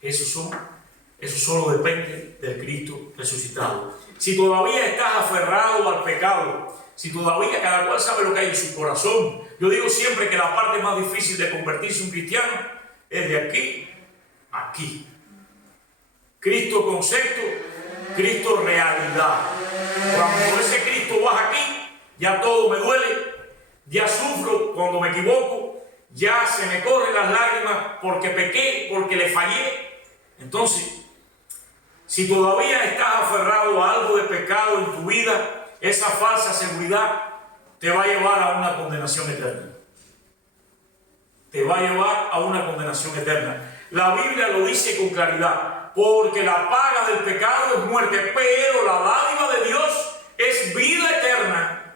Eso solo depende del Cristo resucitado. Si todavía estás aferrado al pecado, si todavía cada cual sabe lo que hay en su corazón, yo digo siempre que la parte más difícil de convertirse en un cristiano es de aquí a aquí. Cristo concepto, Cristo realidad. Cuando ese Cristo baja aquí, ya todo me duele, ya sufro cuando me equivoco, ya se me corren las lágrimas porque pequé, porque le fallé. Entonces, si todavía estás aferrado a algo de pecado en tu vida, esa falsa seguridad te va a llevar a una condenación eterna. Te va a llevar a una condenación eterna. La Biblia lo dice con claridad, porque la paga del pecado es muerte, pero la dádiva de Dios es vida eterna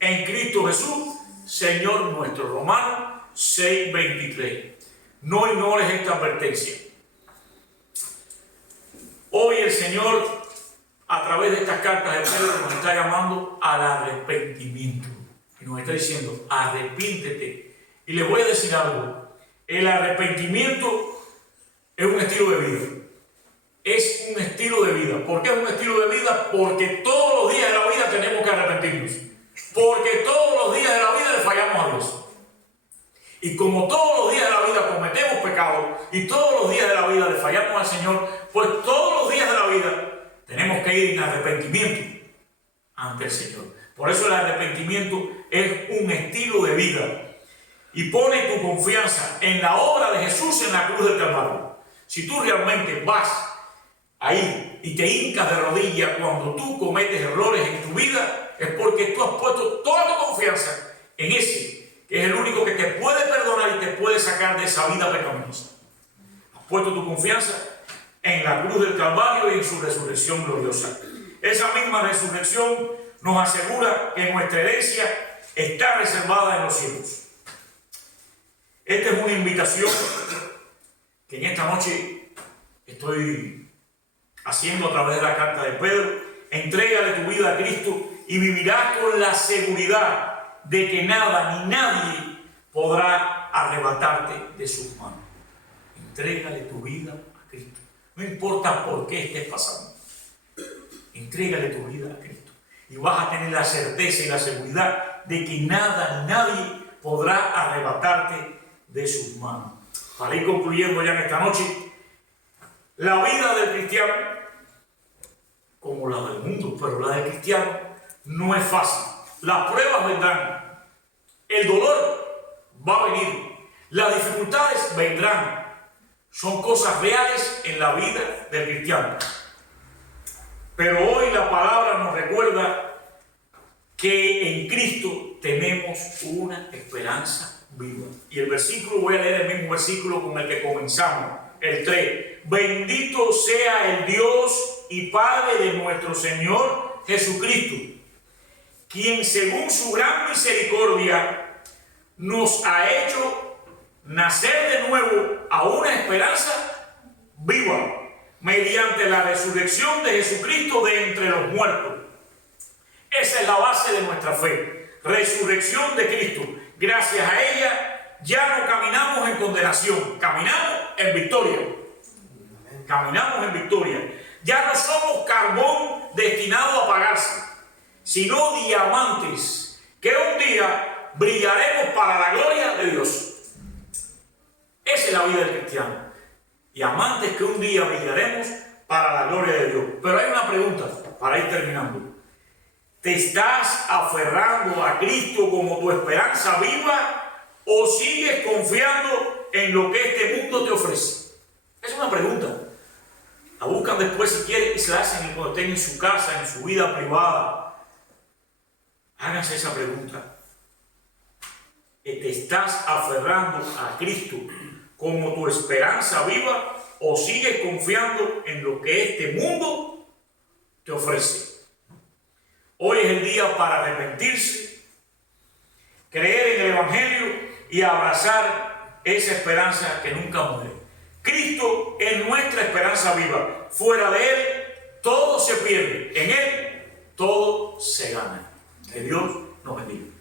en Cristo Jesús, Señor nuestro. Romanos 6:23. No ignores esta advertencia. Hoy el Señor, a través de estas cartas de Pedro, nos está llamando al arrepentimiento. Y nos está diciendo, arrepíntete. Y les voy a decir algo. El arrepentimiento es un estilo de vida. Es un estilo de vida. ¿Por qué es un estilo de vida? Porque todos los días de la vida tenemos que arrepentirnos. Porque todos los días de la vida le fallamos a Dios. Y como todos los días de la vida cometemos pecado y todos los días de la vida le fallamos al Señor, pues todos los días de la vida tenemos que ir en arrepentimiento ante el Señor. Por eso el arrepentimiento es un estilo de vida. Y pone tu confianza en la obra de Jesús en la cruz del Calvario. Si tú realmente vas ahí y te hincas de rodillas cuando tú cometes errores en tu vida, es porque tú has puesto toda tu confianza en ese que es el único que te puede perdonar y te puede sacar de esa vida pecaminosa. Has puesto tu confianza en la cruz del Calvario y en su resurrección gloriosa. Esa misma resurrección nos asegura que nuestra herencia está reservada en los cielos. Esta es una invitación que en esta noche estoy haciendo a través de la carta de Pedro. Entrégale tu vida a Cristo y vivirás con la seguridad de que nada ni nadie podrá arrebatarte de sus manos. Entrégale tu vida a Cristo. No importa por qué estés pasando. Entrégale tu vida a Cristo. Y vas a tener la certeza y la seguridad de que nada ni nadie podrá arrebatarte de sus manos. Para ir concluyendo ya en esta noche, la vida del cristiano, como la del mundo, pero la del cristiano no es fácil. Las pruebas vendrán, el dolor va a venir, las dificultades vendrán. Son cosas reales en la vida del cristiano. Pero hoy la palabra nos recuerda que en Cristo tenemos una esperanza viva. Y el versículo, voy a leer el mismo versículo con el que comenzamos, el 3. Bendito sea el Dios y Padre de nuestro Señor Jesucristo, quien según su gran misericordia nos ha hecho nacer de nuevo a una esperanza viva mediante la resurrección de Jesucristo de entre los muertos. Esa es la base de nuestra fe. Resurrección de Cristo. Gracias a ella ya no caminamos en condenación, caminamos en victoria. Caminamos en victoria. Ya no somos carbón destinado a apagarse, sino diamantes que un día brillaremos para la gloria de Dios. Esa es la vida del cristiano. Diamantes que un día brillaremos para la gloria de Dios. Pero hay una pregunta para ir terminando. ¿Te estás aferrando a Cristo como tu esperanza viva o sigues confiando en lo que este mundo te ofrece? Es una pregunta. La buscan después si quieren y se la hacen cuando estén en su casa, en su vida privada. Háganse esa pregunta. ¿Te estás aferrando a Cristo como tu esperanza viva o sigues confiando en lo que este mundo te ofrece? Hoy es el día para arrepentirse, creer en el Evangelio y abrazar esa esperanza que nunca muere. Cristo es nuestra esperanza viva. Fuera de Él, todo se pierde. En Él, todo se gana. Que Dios nos bendiga.